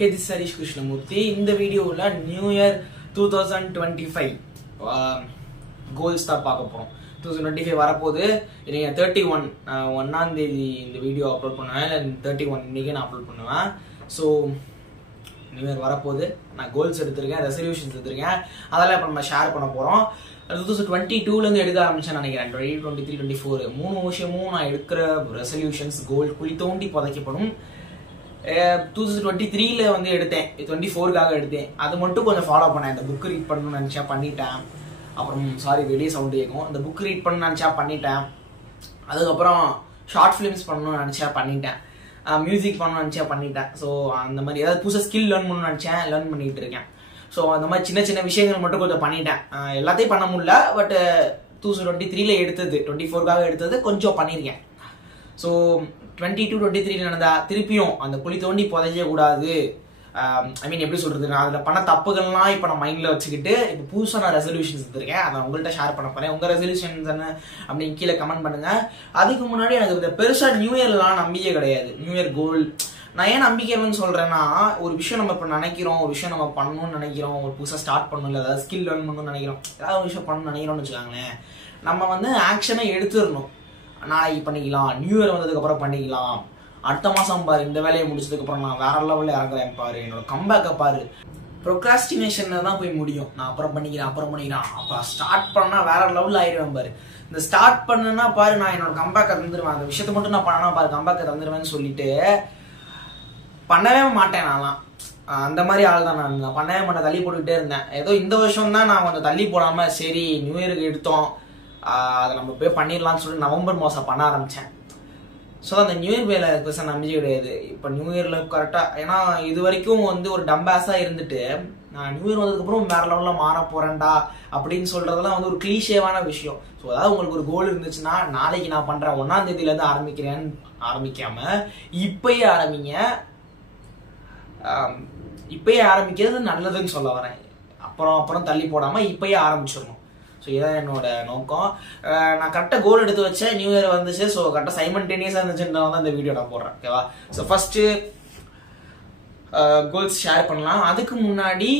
Hey, this is Harish Krishnamurthy. In the video, New Year 2025 goals தான் பார்க்க போறோம். 2025 வரப்போகுது. இன்னைக்கு 31 ஒன்னாம் தேதி இந்த வீடியோ அப்லோட் பண்ணுவேன். இல்ல 31 இன்னைக்கு நான் அப்லோட் பண்ணுவேன். ஸோ நியூ இயர் வரப்போகுது. நான் கோல்ஸ் எடுத்திருக்கேன், ரெசல்யூஷன்ஸ் எடுத்திருக்கேன். அதெல்லாம் இப்போ நம்ம ஷேர் பண்ண போறோம். 2022 எடுக்க ஆரம்பிச்சேன் நினைக்கிறேன். 2023, 24 3 வருஷமும் நான் எடுக்கிற ரெசல்யூஷன்ஸ் கோல் குழி தோண்டி புதைக்கப்படும். 2023 எடுத்தேன், 24க்காக எடுத்தேன். அது மட்டும் கொஞ்சம் ஃபாலோ பண்ணேன். இந்த புக் ரீட் பண்ணணும்னு நினச்சா பண்ணிட்டேன். அப்புறம் வெளியே சவுண்ட் கேட்கும். அந்த புக் ரீட் பண்ண நினச்சா பண்ணிட்டேன். அதுக்கப்புறம் ஷார்ட் ஃபிலிம்ஸ் பண்ணணும்னு நினச்சா பண்ணிட்டேன். மியூசிக் பண்ணணும்னு நினச்சா பண்ணிட்டேன். ஸோ அந்த மாதிரி ஏதாவது புதுசாக ஸ்கில் லேர்ன் பண்ணணும்னு நினச்சேன், லேர்ன் பண்ணிட்டு இருக்கேன். ஸோ அந்த மாதிரி சின்ன சின்ன விஷயங்கள் மட்டும் கொஞ்சம் பண்ணிட்டேன். எல்லாத்தையும் பண்ண முடியல. பட் 2023 எடுத்தது, 24க்காக எடுத்தது கொஞ்சம் பண்ணியிருக்கேன். ஸோ 22-23 நடந்தா திருப்பியும் அந்த குழி தோண்டி புதைக்க கூடாது. ஐ மீன் எப்படி சொல்றது, நான் அதில் பண்ண தப்புகள்லாம் இப்போ நான் மைண்டில் வச்சுக்கிட்டு இப்போ புதுசாக நான் ரெசல்யூஷன்ஸ் எடுத்திருக்கேன். அதை உங்கள்கிட்ட ஷேர் பண்ண போறேன். உங்கள் ரெசல்யூஷன்ஸ் என்ன அப்படின்னு கீழே கமெண்ட் பண்ணுங்க. அதுக்கு முன்னாடி எனக்கு இந்த பெருசாக நியூ இயர்லாம் நம்பிக்கை கிடையாது. நியூ இயர் கோல் நான் ஏன் நம்பிக்கைன்னு சொல்றேன்னா, ஒரு விஷயம் நம்ம இப்போ நினைக்கிறோம், ஒரு விஷயம் நம்ம பண்ணணும்னு நினைக்கிறோம், ஒரு புதுசாக ஸ்டார்ட் பண்ணணும், இல்லை ஏதாவது ஸ்கில் லேர்ன் பண்ணணும்னு நினைக்கிறோம், ஏதாவது ஒரு விஷயம் பண்ணணும்னு நினைக்கிறோம்னு வச்சுக்காங்களேன், நம்ம ஆக்ஷனை எடுத்துடணும். நாளைக்கு பண்ணிக்கலாம், நியூ இயர் வந்ததுக்கு அப்புறம் பண்ணிக்கலாம், அடுத்த மாசம் பாரு, இந்த வேலையை முடிச்சதுக்கு அப்புறம் நான் வேற லெவலில் இறங்குறேன் பாரு, என்னோட கம்பேக்கை பாரு. ப்ரொக்ராஸ்டினேஷன்ல தான் போய் முடியும். நான் அப்புறம் பண்ணிக்கிறேன் அப்போ ஸ்டார்ட் பண்ணா வேற லெவலில் ஆயிடுவேன் பாரு. இந்த ஸ்டார்ட் பண்ணுன்னா பாரு, நான் என்னோட கம்பேக்கை தந்துடுவேன். அந்த விஷயத்த மட்டும் நான் பண்ணனா பாரு, கம்பேக்கை தந்துடுவேன்னு சொல்லிட்டு பண்ணவே மாட்டேன். நான்லாம் அந்த மாதிரி ஆள் தான். நான் பண்ணவே மாட்டேன், தள்ளி போட்டுக்கிட்டே இருந்தேன். ஏதோ இந்த வருஷம் தான் நான் கொஞ்சம் தள்ளி போடாம சரி நியூ இயருக்கு எடுத்தோம், அதை நம்ம போய் பண்ணிடலாம்னு சொல்லிட்டு நவம்பர் மாதம் பண்ண ஆரம்பித்தேன். ஸோ அந்த நியூ இயர் வேலை பெருசாக நம்பிக்கை கிடையாது. இப்போ நியூ இயரில் கரெக்டாக, ஏன்னா இது வரைக்கும் ஒரு டம்பாஸாக இருந்துட்டு நான் நியூ இயர் வந்ததுக்கப்புறம் வேற லெவலில் மாற போகிறேன்டா அப்படின்னு சொல்கிறதெல்லாம் ஒரு கிளீஷேவான விஷயம். ஸோ அதாவது உங்களுக்கு ஒரு கோல் இருந்துச்சுன்னா, நாளைக்கு நான் பண்ணுறேன் 1ஆம் தேதியிலேருந்து ஆரம்பிக்கிறேன்னு ஆரம்பிக்காமல் இப்பயே ஆரம்பிங்க. இப்பயே ஆரம்பிக்கிறது நல்லதுன்னு சொல்ல வரேன். அப்புறம் தள்ளி போடாமல் இப்பயே ஆரம்பிச்சிடணும். ஸோ இதான் என்னோட நோக்கம். நான் கரெக்டாக கோல் எடுத்து வச்சேன், நியூ இயர் வந்துச்சு. ஸோ கரெக்டாக சைமல்டேனியஸாக இருந்துச்சுன்றதான் தான் இந்த வீடியோ நான் போடுறேன். ஓகேவா? ஸோ ஃபர்ஸ்ட் கோல்ஸ் ஷேர் பண்ணலாம். அதுக்கு முன்னாடி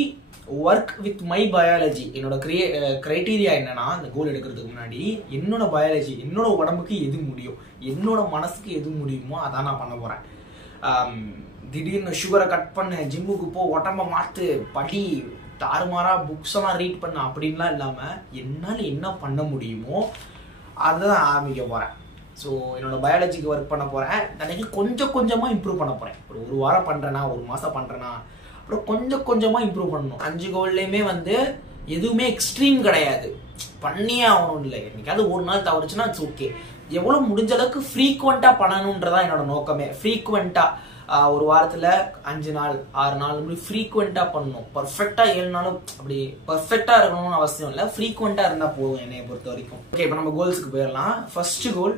ஒர்க் வித் மை பயாலஜி. என்னோட கிரைட்டீரியா என்னன்னா, இந்த கோல் எடுக்கிறதுக்கு முன்னாடி என்னோட பயாலஜி, என்னோட உடம்புக்கு எது முடியும், என்னோட மனசுக்கு எது முடியுமோ அதான் நான் பண்ண போறேன். திடீர்னு சுகரை கட் பண்ணு, ஜிம்முக்கு போ, உடம்ப மாத்து, படி, தாறுமாறா புக்ஸ் எல்லாம் ரீட் பண்ண அப்படின்லாம் இல்லாம என்னால் என்ன பண்ண முடியுமோ அதுதான் ஆரம்பிக்க போறேன். ஸோ என்னோட பயாலஜிக்கு ஒர்க் பண்ண போறேன். எனக்கு கொஞ்சம் கொஞ்சமா இம்ப்ரூவ் பண்ண போறேன். ஒரு வாரம் பண்றேன்னா, ஒரு மாசம் பண்றேன்னா, அப்புறம் கொஞ்சம் கொஞ்சமா இம்ப்ரூவ் பண்ணணும். 5 கோல்லையுமே எதுவுமே எக்ஸ்ட்ரீம் கிடையாது, பண்ணியே ஆகணும். இல்லை, என்னைக்காவது ஒரு நாள் தவறுச்சுன்னா இட்ஸ் ஓகே. எவ்வளவு முடிஞ்ச அளவுக்கு ஃப்ரீக்வெண்டா பண்ணணும்ன்றதான் என்னோட நோக்கமே. ஃப்ரீக்வெண்டா ஒரு வாரத்தில் 5 நாள் 6 நாள் ஃப்ரீக்வெண்டா பண்ணணும். பர்ஃபெக்டா 7 நாளும் அப்படி பர்ஃபெக்டா இருக்கணும்னு அவசியம் இல்லை, ஃப்ரீக்வெண்டா இருந்தா போதும் என்னைய பொறுத்த வரைக்கும். ஓகே, இப்போ நம்ம கோல்ஸுக்கு போயிடலாம். ஃபர்ஸ்ட் கோல்,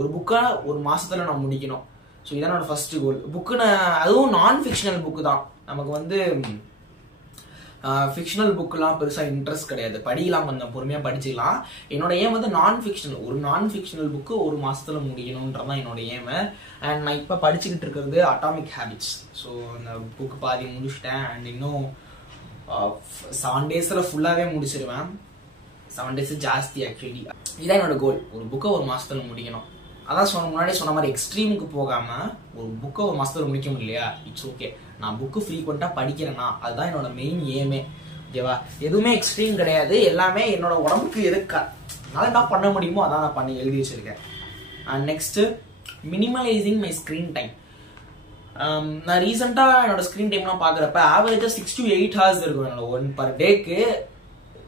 ஒரு புக்கை ஒரு மாசத்துல நான் முடிக்கணும். ஸோ இதான் என்னோட ஃபர்ஸ்ட் கோல். புக்கு அதுவும் நான் ஃபிக்ஷனல் புக்கு தான். நமக்கு ஃபிக்ஷனல் புக்கெலாம் பெருசாக இன்ட்ரெஸ்ட் கிடையாது. படிக்கலாம், கொஞ்சம் பொறுமையாக படிச்சுக்கலாம். என்னோட ஏம் நான் ஃபிக்ஷனல், ஒரு நான் ஃபிக்ஷனல் புக்கு ஒரு மாசத்துல முடிக்கணுன்றதான் என்னோட ஏம். அண்ட் நான் இப்போ படிச்சுக்கிட்டு இருக்கிறது அட்டாமிக் ஹேபிட்ஸ். ஸோ அந்த புக்கு பாதி முடிச்சிட்டேன். அண்ட் இன்னும் 7 டேஸில் ஃபுல்லாகவே முடிச்சிருவேன். 7 டேஸ் ஜாஸ்தி ஆக்சுவலி. இதான் என்னோட கோல், ஒரு புக்கை ஒரு மாசத்துல முடிக்கணும். அதான் முன்னாடி சொன்ன மாதிரி எக்ஸ்ட்ரீமுக்கு போகாம ஒரு புக்கை ஒரு மாசத்துல முடிக்க முடியலையா, இட்ஸ் ஓகே. நான் புக்கு ஃப்ரீக்வெண்டா படிக்கிறேன்னா அதுதான் என்னோட மெயின் ஏமே. ஓகேவா? எதுவுமே எக்ஸ்ட்ரீம் கிடையாது, எல்லாமே என்னோட உடம்புக்கு எதுனால என்ன பண்ண முடியுமோ அதான் நான் பண்ணி எழுதி வச்சிருக்கேன். And next, minimalising my screen time. நான் ரீசெண்டா என்னோட ஸ்கிரீன் டைம்லாம் பாக்குறப்ப ஆவரேஜா 6 to 8 hours இருக்கும். என்னோட 1 per டேக்கு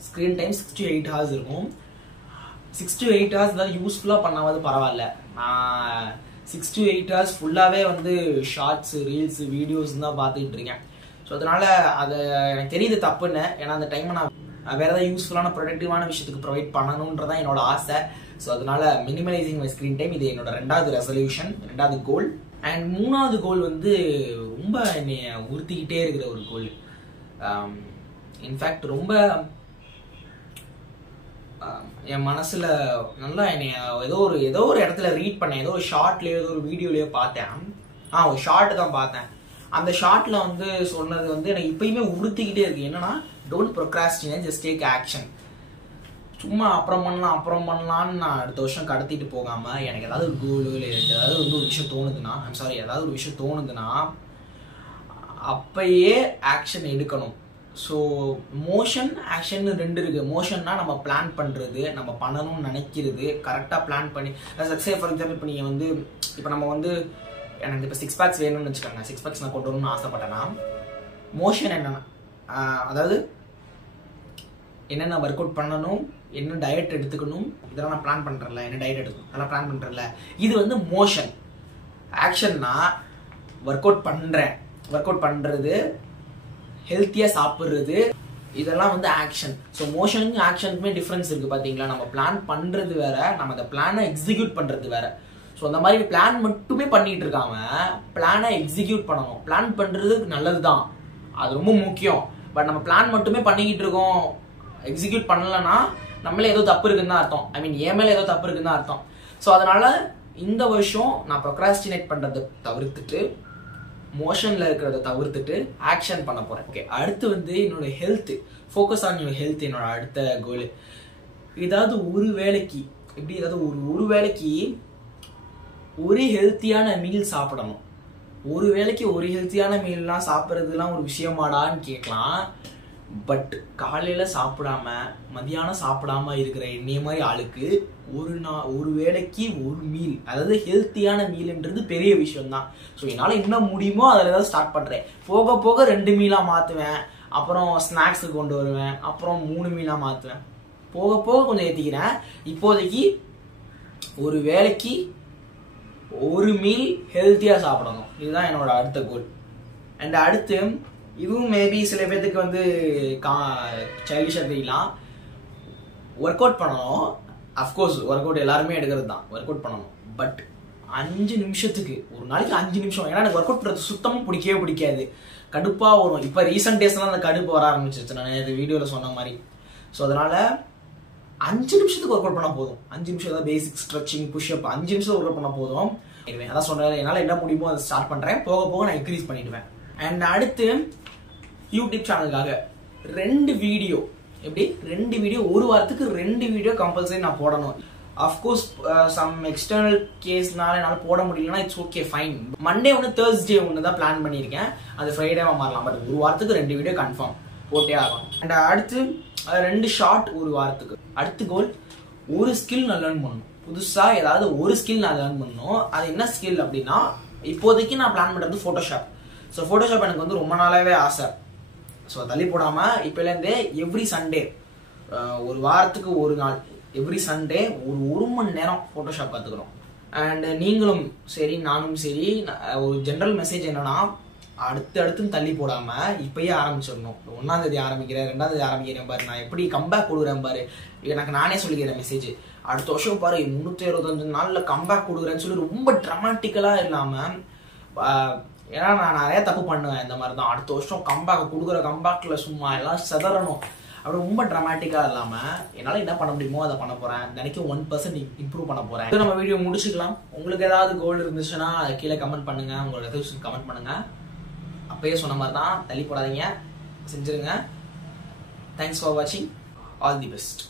ஸ்கிரீன் டைம் 6 to 8 hours இருக்கும். 6 to 8 hours தான் யூஸ்ஃபுல்லா பண்ணாவது பரவாயில்ல. நான் 6 to 8 hours ஃபுல்லாவே ஷார்ட்ஸ், ரீல்ஸ், வீடியோஸ் தான் பார்த்துக்கிட்டு இருக்கேன். ஸோ அதனால அது எனக்கு தெரியுது தப்புன்னு. ஏன்னா அந்த டைமை நான் வேற ஏதாவது யூஸ்ஃபுல்லான ப்ரொடக்டிவான விஷயத்துக்கு ப்ரொவைட் பண்ணணுன்றதான் என்னோட ஆசை. ஸோ அதனால மினிமலைசிங் மை ஸ்கிரீன் டைம் இது என்னோட 2வது ரெசல்யூஷன், 2வது கோல். அண்ட் 3வது கோல் ரொம்ப என்னைய உறுத்திக்கிட்டே இருக்கிற ஒரு கோல். இன்ஃபேக்ட் ரொம்ப என் மனசுல நல்லா என்னைய ஏதோ ஒரு இடத்துல ரீட் பண்ணேன். ஏதோ ஒரு ஷார்ட்லயோ ஏதோ ஒரு வீடியோலயோ பார்த்தேன். ஒரு ஷார்ட் தான் பார்த்தேன். அந்த ஷார்ட்ல வந்து சொன்னது வந்து எனக்கு இப்பயுமே உறுத்திக்கிட்டே இருக்கு. என்னன்னா don't procrastinate, just take action. சும்மா அப்புறம் பண்ணலான்னு நான் அடுத்த வருஷம் கடத்திட்டு போகாம எனக்கு ஏதாவது ஒரு கோலு இல்லை ஏதாவது வந்து ஒரு விஷயம் தோணுதுன்னா, ஐம் சாரி, ஏதாவது ஒரு விஷயம் தோணுதுன்னா அப்பயே ஆக்ஷன் எடுக்கணும். ஸோ மோஷன் ஆக்ஷன் 2 இருக்கு. மோஷன்னா நம்ம பிளான் பண்றது, நம்ம பண்ணணும்னு நினைக்கிறது, கரெக்டாக பிளான் பண்ணி. சே ஃபார் எக்ஸாம்பிள் இப்போ நீங்கள் வந்து இப்போ நம்ம வந்து எனக்கு இப்போ 6 பேக்ஸ் வேணும்னு வச்சுக்கோங்க, 6 பேக்ஸ் நான் கொண்டு வரணும்னு ஆசைப்பட்டேன்னா மோஷன் என்னன்னா அதாவது என்னென்ன ஒர்க் அவுட் பண்ணணும், என்ன டயட் எடுத்துக்கணும், இதெல்லாம் நான் பிளான் பண்ணுறேன்ல, என்ன டயட் எடுக்கணும் அதெல்லாம் பிளான் பண்ணுறேன்ல, இது வந்து மோஷன். ஆக்ஷன்னா ஒர்க் அவுட் பண்ணுறேன், ஒர்க் அவுட் பண்ணுறது, ஹெல்த்தியாக சாப்பிட்றது, இதெல்லாம் வந்து ஆக்ஷன். ஸோ மோஷனுக்கும் ஆக்ஷனுக்குமே டிஃப்ரென்ஸ் இருக்குது பார்த்தீங்களா. நம்ம பிளான் பண்ணுறது வேற, நம்ம அந்த பிளானை எக்ஸிக்யூட் பண்ணுறது வேற. ஸோ அந்த மாதிரி பிளான் மட்டுமே பண்ணிட்டு இருக்காம பிளானை எக்ஸிக்யூட் பண்ணணும். பிளான் பண்ணுறது நல்லது தான், அது ரொம்ப முக்கியம். பட் நம்ம பிளான் மட்டுமே பண்ணிக்கிட்டு இருக்கோம், எக்ஸிக்யூட் பண்ணலன்னா நம்மளே ஏதோ தப்பு இருக்குன்னு தான் அர்த்தம். ஐ மீன் என் மேலே ஏதோ தப்பு இருக்குன்னு தான் அர்த்தம். ஸோ அதனால இந்த வருஷம் நான் ப்ரொக்ராஸ்டினேட் பண்ணுறதை தவிர்த்துட்டு, மோஷனில் இருக்கிறத தவிர்த்துட்டு ஆக்ஷன் பண்ண போகிறேன். ஓகே, அடுத்து வந்து என்னோட health, focus on your health என்னோட அடுத்த கோல். ஏதாவது ஒரு வேளைக்கு எப்படி ஏதாவது ஒரு வேளைக்கு ஒரு ஹெல்த்தியான மீல் சாப்பிடணும். ஒரு வேளைக்கு ஒரு ஹெல்த்தியான மீல்லாம் சாப்பிட்றதுலாம் ஒரு விஷயமாடான்னு கேட்கலாம். பட் காலையில் சாப்பிடாம மதியானம் சாப்பிடாம இருக்கிற என்னைய மாதிரி ஆளுக்கு ஒரு வேளைக்கு ஒரு மீல், அதாவது ஹெல்த்தியான மீல்ன்றது பெரிய விஷயம்தான். ஸோ என்னால் என்ன முடியுமோ அதில் ஏதாவது ஸ்டார்ட் பண்ணுறேன். போக போக 2 மீலாக மாற்றுவேன், அப்புறம் ஸ்நாக்ஸுக்கு கொண்டு வருவேன், அப்புறம் 3 மீலாக மாற்றுவேன். போக போக கொஞ்சம் ஏற்றிக்கிறேன். இப்போதைக்கு ஒரு வேளைக்கு ஒரு மீல் ஹெல்த்தியாக சாப்பிடணும், இதுதான் என்னோட அடுத்த கோல். அண்ட் அடுத்து இதுவும் மேபி சில பேர்த்துக்கு வந்து சைல்டிஷாக தெரியலாம், ஒர்க் அவுட் பண்ணணும். அஃப்கோர்ஸ் ஒர்க் அவுட் எல்லாருமே எடுக்கிறது தான், ஒர்க் அவுட் பண்ணணும். பட் 5 நிமிஷத்துக்கு ஒரு நாளைக்கு 5 நிமிஷம். ஏன்னா எனக்கு ஒர்க் அவுட் பண்ணுறது சுத்தமாக பிடிக்காது, கடுப்பாக வரும். இப்போ ரீசெண்ட் டேஸ்லாம் அந்த கடுப்பு வர ஆரம்பிச்சிருச்சு, நான் இது வீடியோவில் சொன்ன மாதிரி. ஸோ அதனால் 5 நிமிஷத்துக்கு ஒர்க் அவுட் பண்ணால் போதும். 5 நிமிஷம் ஏதாவது பேசிக் ஸ்ட்ரெச்சிங், புஷ்அப் 5 நிமிஷம் ஒர்க் அவுட் பண்ணால் போதும். அதான் சொன்னேன், என்னால் என்ன முடியுமோ அதை ஸ்டார்ட் பண்ணுறேன், போக போக நான் இன்க்ரீஸ் பண்ணிடுவேன். அண்ட் அடுத்து யூடியூப் சேனலுக்காக 2 வீடியோ, எப்படி 2 வீடியோ, ஒரு வாரத்துக்கு 2 வீடியோ கம்பல்சரி நான் போடணும். அஃப்கோர்ஸ் சம் எக்ஸ்டர்னல் கேஸ்னால என்னால் போட முடியலன்னா இட்ஸ் ஓகே, ஃபைன். மண்டே ஒன்று, தேர்ஸ்டே ஒன்று தான் பிளான் பண்ணியிருக்கேன், அது ஃப்ரைடேவாக மாறலாம். பட் ஒரு வாரத்துக்கு 2 வீடியோ கன்ஃபார்ம் போட்டே ஆகணும். அண்ட் அடுத்து 2 ஷார்ட் ஒரு வாரத்துக்கு. அடுத்த கோல், ஒரு ஸ்கில் நான் லேர்ன் பண்ணணும். புதுசாக ஏதாவது ஒரு ஸ்கில் நான் லேர்ன் பண்ணணும். அது என்ன ஸ்கில் அப்படின்னா, இப்போதைக்கு நான் பிளான் பண்ணுறது ஃபோட்டோஷாப். ஸோ ஃபோட்டோஷாப் எனக்கு வந்து ரொம்ப நாளாகவே ஆசை. ஸோ தள்ளி போடாமல் இப்போலேருந்தே எவ்ரி சண்டே, ஒரு வாரத்துக்கு ஒரு நாள், எவ்ரி சண்டே ஒரு மணி நேரம் ஃபோட்டோஷாப் கற்றுக்கணும். அண்ட் நீங்களும் சரி, நானும் சரி, ஒரு ஜென்ரல் மெசேஜ் என்னன்னா, அடுத்து தள்ளி போடாமல் இப்பயே ஆரம்பிச்சிடணும். 1ஆம் தேதி ஆரம்பிக்கிறேன், 2ஆம் தேதி ஆரம்பிக்கிறேன் பாரு, நான் எப்படி கம்பேக் கொடுக்குறேன் பாரு. எனக்கு நானே சொல்லிக்கிறேன் மெசேஜ், அடுத்த வருஷம் பாரு 365 நாளில் கம்பேக் கொடுக்குறேன்னு சொல்லி ரொம்ப ட்ராமாட்டிக்கலாக இல்லாமல், ஏன்னா நான் நிறைய தப்பு பண்ணுவேன் இந்த மாதிரி தான். அடுத்த வருஷம் கம்பேக் கொடுக்குற கம்பேக்கில் சும்மா எல்லாம் செதறணும் அப்படி ரொம்ப ட்ராமாட்டிக்காக இல்லாமல் என்னால் என்ன பண்ண முடியுமோ அதை பண்ண போகிறேன். தினைக்கும் 1% இம்ப்ரூவ் பண்ண போகிறேன். நம்ம வீடியோ முடிச்சுக்கலாம். உங்களுக்கு ஏதாவது கோல் இருந்துச்சுன்னா அதை கீழே கமெண்ட் பண்ணுங்கள், உங்களோட ரெசல்யூஷன் கமெண்ட் பண்ணுங்கள். அப்பயே சொன்ன மாதிரி தான், தள்ளி போடாதீங்க, செஞ்சுருங்க. தேங்க்ஸ் ஃபார் வாட்சிங், ஆல் தி பெஸ்ட்.